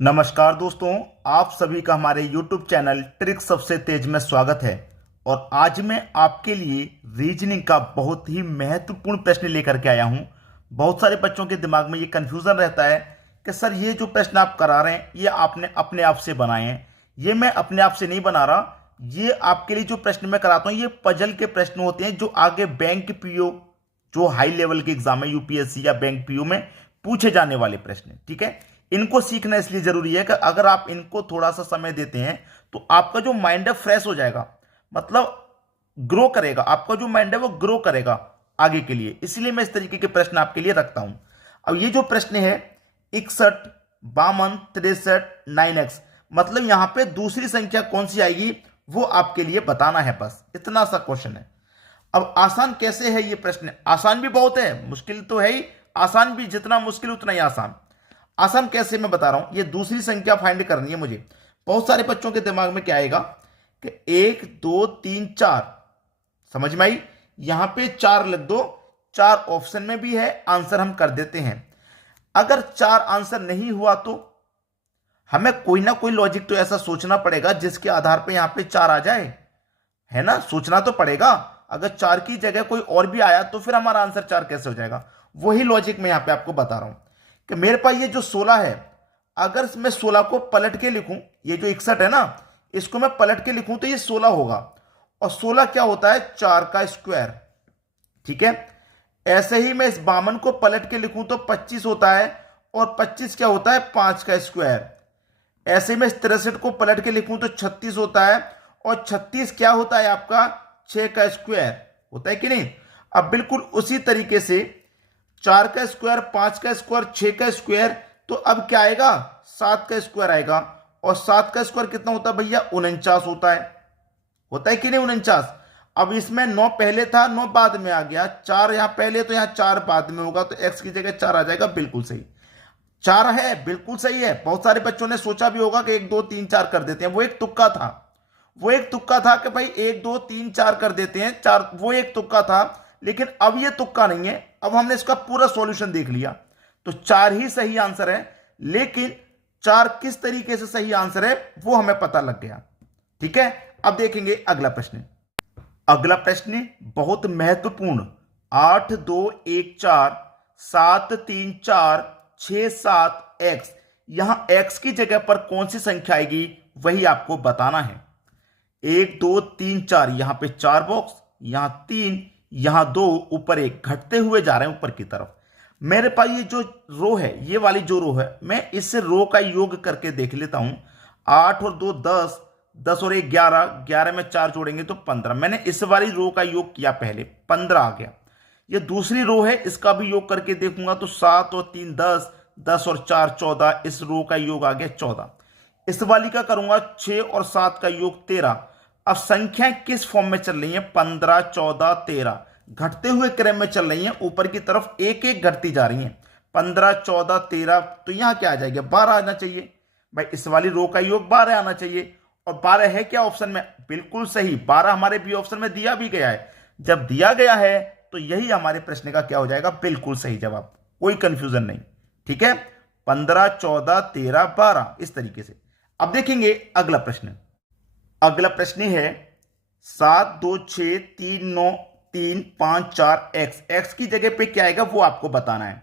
नमस्कार दोस्तों, आप सभी का हमारे YouTube चैनल ट्रिक सबसे तेज में स्वागत है। और आज मैं आपके लिए रीजनिंग का बहुत ही महत्वपूर्ण प्रश्न लेकर के आया हूं। बहुत सारे बच्चों के दिमाग में ये कंफ्यूजन रहता है कि सर ये जो प्रश्न आप करा रहे हैं ये आपने अपने आप से बनाए हैं। ये मैं अपने आप से नहीं बना रहा, ये आपके लिए जो प्रश्न मैं कराता हूँ ये पजल के प्रश्न होते हैं जो आगे बैंक पीओ, जो हाई लेवल के एग्जाम है यूपीएससी या बैंक पीओ में पूछे जाने वाले प्रश्न। ठीक है, इनको सीखना इसलिए जरूरी है कि अगर आप इनको थोड़ा सा समय देते हैं तो आपका जो माइंड है फ्रेश हो जाएगा, मतलब ग्रो करेगा। आपका जो माइंड है वो ग्रो करेगा आगे के लिए, इसलिए मैं इस तरीके के प्रश्न आपके लिए रखता हूं। अब ये जो प्रश्न है 61, 52, 63, 9x, मतलब यहां पे दूसरी संख्या कौन सी आएगी वो आपके लिए बताना है, बस इतना सा क्वेश्चन है। अब आसान कैसे है ये प्रश्न? आसान भी बहुत है, मुश्किल तो है ही। आसान भी जितना मुश्किल उतना ही आसान। आसान कैसे मैं बता रहा हूं, ये दूसरी संख्या फाइंड करनी है मुझे। बहुत सारे बच्चों के दिमाग में क्या आएगा कि 1 2 3 4, समझ में आई? यहां पे 4 लिख दो, 4 ऑप्शन में भी है, आंसर हम कर देते हैं। अगर 4 आंसर नहीं हुआ तो हमें कोई ना कोई लॉजिक तो ऐसा सोचना पड़ेगा जिसके आधार पे यहां पे 4 आ जाए, है ना? सोचना तो पड़ेगा। अगर 4 की जगह कोई और भी आया तो फिर हमारा आंसर 4 कैसे हो जाएगा? वही लॉजिक मैं यहां पे आपको बता रहा हूं कि मेरे पास ये जो 16 है, अगर मैं 16 को पलट के लिखूं, ये जो 61 है ना, इसको मैं पलट के लिखूं तो ये 16 होगा। और 16 क्या होता है? 4 का स्क्वायर। ठीक है, ऐसे ही मैं इस 52 को पलट के लिखूं तो 25 होता है, और 25 क्या होता है? 5 का स्क्वायर। ऐसे में इस 63 को पलट के लिखूं तो 36 होता है, और 36 क्या होता है आपका? 6 का स्क्वायर होता है कि नहीं? अब बिल्कुल उसी तरीके से 4 का स्क्वायर, 5 का स्क्वायर, 6 का स्क्वायर, तो अब क्या आएगा? 7 का स्क्वायर आएगा। और 7 का स्क्वायर कितना होता है भैया? 49 होता है कि नहीं? 49। अब इसमें 9 पहले था, 9 बाद में आ गया, 4 यहां पहले तो यहां 4 बाद में होगा, तो x की जगह 4 आ जाएगा। बिल्कुल सही, 4 है, बिल्कुल सही है। बहुत सारे बच्चों ने सोचा भी होगा कि 1 2 3 4 कर देते हैं, वो एक तुक्का था। वो एक तुक्का था कि भाई 1 2 3 4 कर देते हैं, 4, वो एक तुक्का था। लेकिन अब ये तुक्का नहीं है, अब हमने इसका पूरा सॉल्यूशन देख लिया, तो 4 ही सही आंसर है। लेकिन 4 किस तरीके से सही आंसर है वो हमें पता लग गया। ठीक है, अब देखेंगे अगला प्रश्न। अगला प्रश्न बहुत महत्वपूर्ण। 8 2 1 4 7 3 4 6 7 x, यहां x की जगह पर कौन सी संख्या आएगी वही आपको बताना है। 1 2 3 4, यहां पे 4 बॉक्स, यहां 3, यहां 2, ऊपर 1, घटते हुए जा रहे हैं ऊपर की तरफ। मेरे पास ये जो रो है, ये वाली जो रो है, मैं इस रो का योग करके देख लेता हूं। 8 और 2 10, 10 और 1 11, 11 में 4 जोड़ेंगे तो 15। मैंने इस वाली रो का योग किया पहले, 15 आ गया। ये दूसरी रो है, इसका भी योग करके देखूंगा तो 7 और 3 10, 10 और 4 14, इस रो का योग आ गया 14। इस वाली का करूंगा 6 और 7 का योग 13। अब संख्याएं किस फॉर्म में चल रही हैं? 15 14 13, घटते हुए क्रम में चल रही हैं, ऊपर की तरफ एक एक घटती जा रही हैं। 15 14 13, तो यहां क्या आ जाएगा? 12 आना चाहिए भाई। इस वाली रो का योग 12 आना चाहिए। और 12 है क्या ऑप्शन में? बिल्कुल सही, 12 हमारे बी ऑप्शन में दिया भी गया है। जब दिया गया है तो यही हमारे प्रश्न का क्या हो जाएगा? बिल्कुल सही जवाब, कोई कंफ्यूजन नहीं। ठीक है, 15 14 13 12, इस तरीके से। अब देखेंगे अगला प्रश्न। अगला प्रश्न है 7 2 6 3 9 3 5 4 x, x की जगह पे क्या आएगा वो आपको बताना है।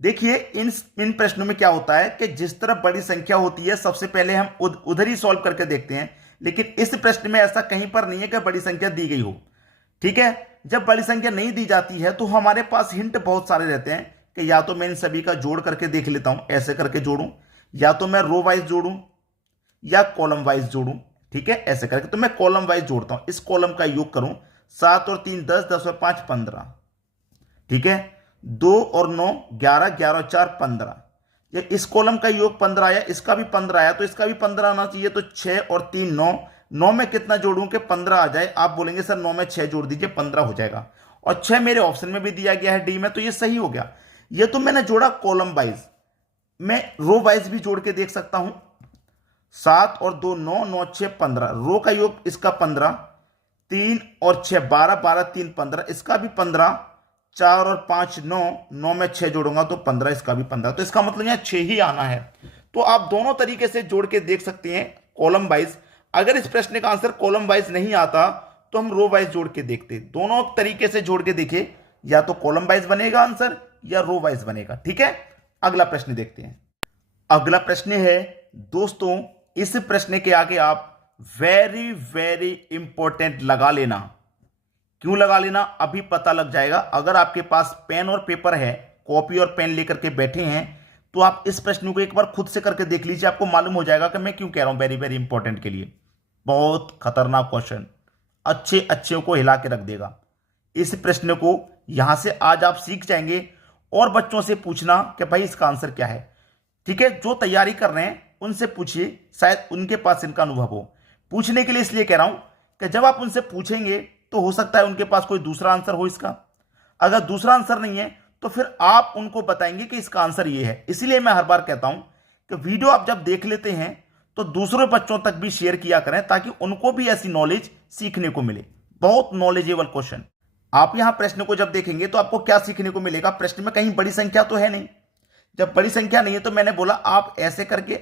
देखिए इन प्रश्नों में क्या होता है कि जिस तरफ बड़ी संख्या होती है सबसे पहले हम उधर ही सॉल्व करके देखते हैं, लेकिन इस प्रश्न में ऐसा कहीं पर नहीं है कि बड़ी संख्या दी गई हो। ठीक है, जब बड़ी संख्या नहीं दी जाती है तो हमारे पास हिंट बहुत सारे रहते हैं कि या तो मैं इन सभी का जोड़ करके देख लेता हूं, ऐसे करके जोड़ूं, या तो मैं रो वाइज जोड़ूं या कॉलम वाइज जोड़ूं। ठीक है, ऐसे करके तो मैं कॉलम वाइज जोड़ता हूं। इस कॉलम का योग करूं, 7 और 3 10, 10 और 5 15। ठीक है, 2 और 9 11, 11 और 4 15। ये इस कॉलम का योग 15 आया, इसका भी 15 आया, तो इसका भी 15 आना चाहिए। तो 6 और 3 9, 9 में कितना जोड़ूं कि 15 आ जाए? आप बोलेंगे सर 9 में 6 जोड़ दीजिए, 15 हो जाएगा। और 6 मेरे ऑप्शन में भी दिया गया है डी में, तो ये सही हो गया। ये तो मैंने जोड़ा कॉलम वाइज, मैं रो वाइज भी जोड़ के देख सकता हूं। 7 और 2 9, 9 6 15, रो का योग इसका 15, 3 और 6 12, 12 3 15, इसका भी 15, 4 और 5 9, 9 में 6 जोड़ूंगा तो 15, इसका भी 15, तो इसका मतलब यहां 6 ही आना है। तो आप दोनों तरीके से जोड़ के देख सकते हैं कॉलम वाइज। अगर इस प्रश्न का आंसर कॉलम वाइज नहीं आता तो हम रो वाइज जोड़ के देखते। दोनों तरीके से जोड़ के देखिए, या तो कॉलम वाइज बनेगा आंसर या रो वाइज बनेगा। ठीक है, अगला प्रश्न देखते हैं। अगला प्रश्न है दोस्तों, इस प्रश्न के आगे आप वेरी वेरी इंपॉर्टेंट लगा लेना। क्यों लगा लेना, अभी पता लग जाएगा। अगर आपके पास पेन और पेपर है, कॉपी और पेन लेकर के बैठे हैं, तो आप इस प्रश्न को एक बार खुद से करके देख लीजिए, आपको मालूम हो जाएगा कि मैं क्यों कह रहा हूं वेरी वेरी इंपॉर्टेंट के लिए। बहुत खतरनाक क्वेश्चन, अच्छे अच्छे को हिला के रख देगा। इस प्रश्न को यहां से आज आप सीख जाएंगे और बच्चों से पूछना कि भाई इसका आंसर क्या है। ठीक है, जो तैयारी कर रहे हैं उनसे पूछिए, शायद उनके पास इनका अनुभव हो। पूछने के लिए इसलिए कह रहा हूं कि जब आप उनसे पूछेंगे तो हो सकता है उनके पास कोई दूसरा आंसर हो इसका। अगर दूसरा आंसर नहीं है तो फिर आप उनको बताएंगे कि इसका आंसर ये है। इसलिए मैं हर बार कहता हूं कि वीडियो आप जब देख लेते हैं तो दूसरे बच्चों तक भी शेयर किया करें, ताकि उनको भी ऐसी नॉलेज सीखने को मिले। बहुत नॉलेजेबल क्वेश्चन। आप यहां प्रश्न को जब देखेंगे तो आपको क्या सीखने को मिलेगा, प्रश्न में कहीं बड़ी संख्या तो है नहीं। जब बड़ी संख्या नहीं है तो मैंने बोला आप ऐसे करके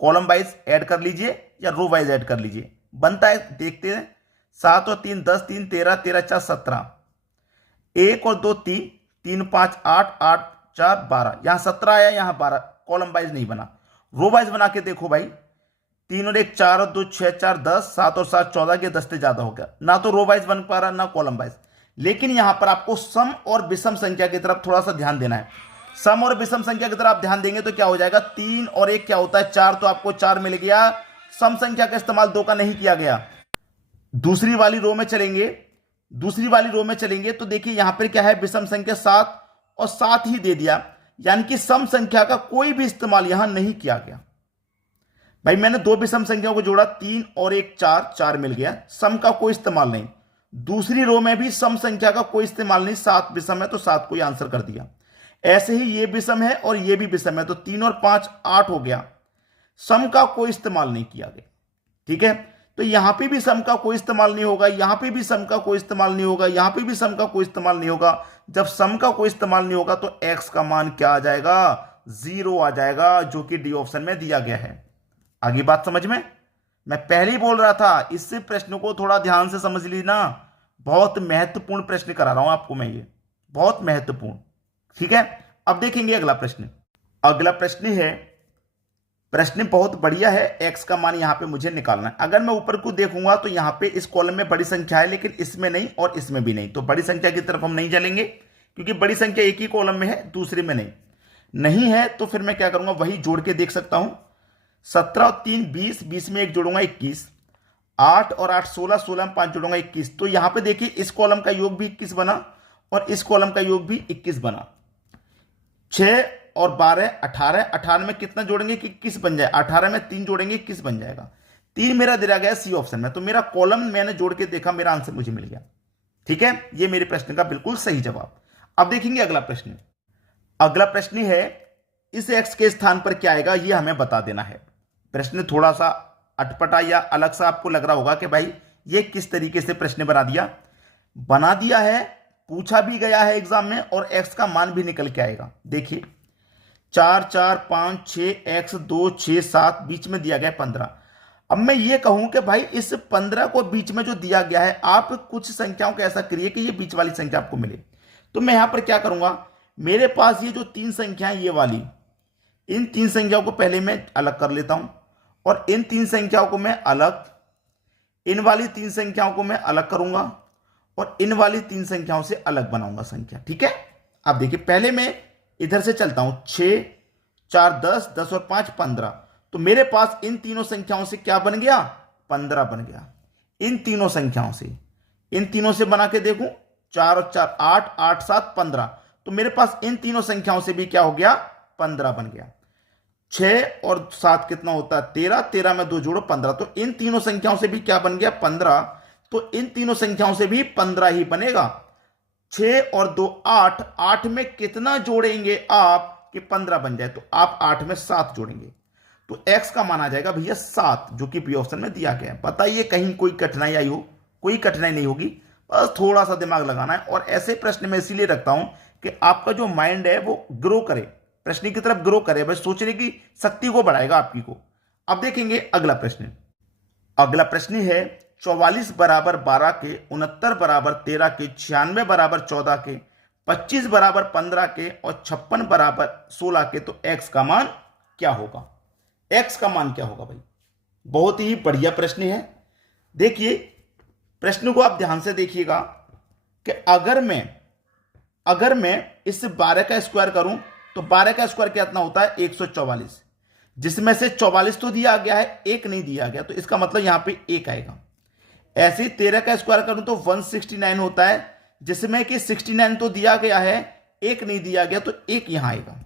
कॉलम वाइज ऐड कर लीजिए या रो वाइज ऐड कर लीजिए। बनता है, देखते हैं। 7 और 3 10, 3 13, 13 4 17, 1 और 2 3, 3 5 8, 8 4 12, यहां 17 आया, यहां 12। कॉलम वाइज नहीं बना, रो वाइज बना के देखो भाई। 3 और 1 4 और 2 6 4 10, 7 और 7 14 के 10 से ज्यादा हो गया। ना तो रो वाइज बन पा रहा ना कॉलम वाइज। लेकिन यहां पर आपको सम और विषम संख्या की तरफ थोड़ा सा ध्यान देना है। सम और विषम संख्या की तरफ आप ध्यान देंगे तो क्या हो जाएगा, 3 और 1 क्या होता है 4, तो आपको 4 मिल गया। सम संख्या का इस्तेमाल 2 का नहीं किया गया। दूसरी वाली रो में चलेंगे, दूसरी वाली रो में चलेंगे तो देखिए यहां पर क्या है, विषम संख्या 7 और 7 ही दे दिया, यानी कि सम संख्या का कोई भी इस्तेमाल यहां नहीं किया गया। भाई मैंने दो विषम संख्याओं को जोड़ा, 3 और 1 4, 4 मिल गया, सम का कोई इस्तेमाल नहीं। दूसरी रो में भी सम संख्या का कोई इस्तेमाल नहीं, 7 विषम है तो 7 को ही आंसर कर दिया। ऐसे ही ये विषम है और ये भी विषम है तो 3 और 5 8 हो गया, सम का कोई इस्तेमाल नहीं किया गया। ठीक है, तो यहां पे भी सम का कोई इस्तेमाल नहीं होगा, यहां पे भी सम का कोई इस्तेमाल नहीं होगा, यहां पे भी सम का कोई इस्तेमाल नहीं होगा। जब सम का कोई इस्तेमाल नहीं होगा तो एक्स का मान क्या आ जाएगा, 0 आ जाएगा, जो कि डी ऑप्शन में दिया गया है। आगे बात समझ में, मैं पहले ही बोल रहा था इस प्रश्न को थोड़ा ध्यान से समझ लीजिए। बहुत महत्वपूर्ण प्रश्न करा रहा हूं आपको मैं, ये बहुत महत्वपूर्ण। ठीक है, अब देखेंगे अगला प्रश्न। अगला प्रश्न है, प्रश्न बहुत बढ़िया है। एक्स का मान यहां पे मुझे निकालना है। अगर मैं ऊपर को देखूंगा तो यहां पे इस कॉलम में बड़ी संख्या है, लेकिन इसमें नहीं और इसमें भी नहीं, तो बड़ी संख्या की तरफ हम नहीं चलेंगे, क्योंकि बड़ी संख्या एक ही कॉलम में है, दूसरे में नहीं है। तो फिर मैं क्या करूंगा, वही जोड़ के देख सकता हूं। 17 और 3 20, 20 में 1 जोड़ूंगा 21, 8 और 8 16, 16 में 5 जोड़ूंगा 21। तो यहां पे देखिए इस कॉलम का योग भी 21 बना और इस कॉलम का योग भी 21 बना। 6 और 12 18, 18 में कितना जोड़ेंगे कि 21 बन जाए, 18 में 3 जोड़ेंगे 21 बन जाएगा। 3 मेरा दिया गया सी ऑप्शन में, तो मेरा कॉलम मैंने जोड़ के देखा, मेरा आंसर मुझे मिल गया। ठीक है, ये मेरे प्रश्न का बिल्कुल सही जवाब। अब देखेंगे अगला प्रश्न। अगला प्रश्न है, इस एक्स के स्थान पर क्या आएगा ये हमें बता देना है। प्रश्न थोड़ा सा अटपटा या अलग सा आपको लग रहा होगा कि भाई ये किस तरीके से प्रश्न बना दिया है, पूछा भी गया है एग्जाम में और एक्स का मान भी निकल के आएगा। देखिए 4 4 5 6 एक्स 2 6 7, बीच में दिया गया 15। अब मैं ये कहूं कि भाई इस 15 को बीच में जो दिया गया है, आप कुछ संख्याओं को ऐसा करिए कि ये बीच वाली संख्या आपको मिले। तो मैं यहां पर क्या करूंगा, मेरे पास ये जो 3 संख्याएं ये वाली, इन 3 संख्याओं को पहले मैं अलग कर लेता हूं और इन 3 संख्याओं को मैं अलग, इन वाली 3 संख्याओं को मैं अलग करूंगा और इन वाली 3 संख्याओं से अलग बनाऊंगा संख्या। ठीक है, अब देखिए पहले मैं इधर से चलता हूं, 6 4 10, 10 और 5 15। तो मेरे पास इन तीनों संख्याओं से क्या बन गया, 15 बन गया। इन तीनों संख्याओं से, इन तीनों से बना के देखूं, 4 और 4 8, 8 7 15। तो मेरे पास इन तीनों संख्याओं से भी क्या हो गया, 15 बन गया। 6 और 7 कितना होता है, 13, 13 में 2 जोड़ो 15। तो इन तीनों संख्याओं से भी क्या बन गया, 15। तो इन तीनों संख्याओं से भी 15 ही बनेगा। 6 और 2 8, 8 में कितना जोड़ेंगे आप कि 15 बन जाए, तो आप 8 में 7 जोड़ेंगे, तो x का मान आ जाएगा भैया 7, जो कि बी ऑप्शन में दिया गया है। बताइए कहीं कोई कठिनाई आई हो, कोई कठिनाई नहीं होगी, बस थोड़ा सा दिमाग लगाना है। और ऐसे प्रश्न में इसीलिए रखता हूं कि आपका जो माइंड है वो ग्रो करे, प्रश्न की तरफ ग्रो करे, बस सोचने की शक्ति को बढ़ाएगा आपकी को। अब देखेंगे अगला प्रश्न। अगला प्रश्न है 44 बराबर 12 के, 69 बराबर 13 के, 96 बराबर 14 के, 25 बराबर 15 के और 56 बराबर 16 के, तो x का मान क्या होगा? x का मान क्या होगा भाई? बहुत ही बढ़िया प्रश्न है। देखिए प्रश्न को आप ध्यान से देखिएगा कि अगर मैं इस 12 का स्क्वायर करूं तो 12 का स्क्वायर कितना होता है? 144, जिसमें से 44 तो दिया गया है, एक नहीं दिया गया, तो इसका मतलब यहां पे एक आएगा। ऐसे ही 13 का स्क्वायर करूं तो 169 होता है, जिसमें कि 69 तो दिया गया है, एक नहीं दिया गया, तो एक यहां आएगा।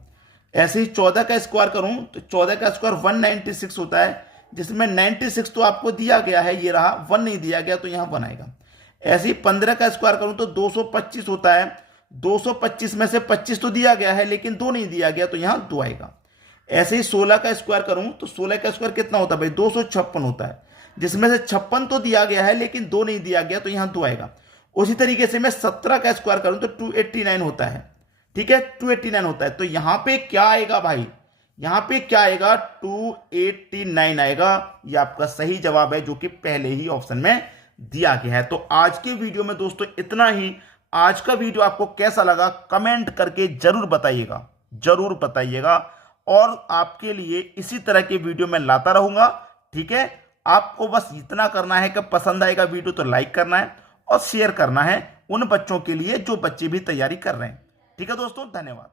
ऐसे ही 14 का स्क्वायर करूं तो 14 का स्क्वायर 196 होता है, जिसमें 96 तो आपको दिया गया है, ये रहा, 1 नहीं दिया गया, तो यहां 1 आएगा। ऐसे ही 15 का स्क्वायर करूं तो 225 होता है, 225 में से 25 तो दिया गया है लेकिन 2 नहीं दिया गया, तो यहां 2 आएगा। ऐसे ही 16 का स्क्वायर करूं तो 16 का स्क्वायर कितना होता है भाई? 256 होता है, जिसमें से 56 तो दिया गया है लेकिन 2 नहीं दिया गया, तो यहां 2 आएगा। उसी तरीके से मैं 17 का स्क्वायर करूं तो 289 होता है, ठीक है, 289 होता है, तो यहां पे क्या आएगा भाई? यहां पे क्या आएगा? 289 आएगा। ये आपका सही जवाब है, जो कि पहले ही ऑप्शन में दिया गया है। तो आज के वीडियो में दोस्तों इतना ही। आज का वीडियो आपको कैसा लगा कमेंट करके जरूर बताइएगा, और आपके लिए इसी तरह के वीडियो मैं लाता रहूंगा, ठीक है। आपको बस इतना करना है कि पसंद आएगा वीडियो तो लाइक करना है और शेयर करना है उन बच्चों के लिए जो बच्चे भी तैयारी कर रहे हैं, ठीक है दोस्तों। धन्यवाद।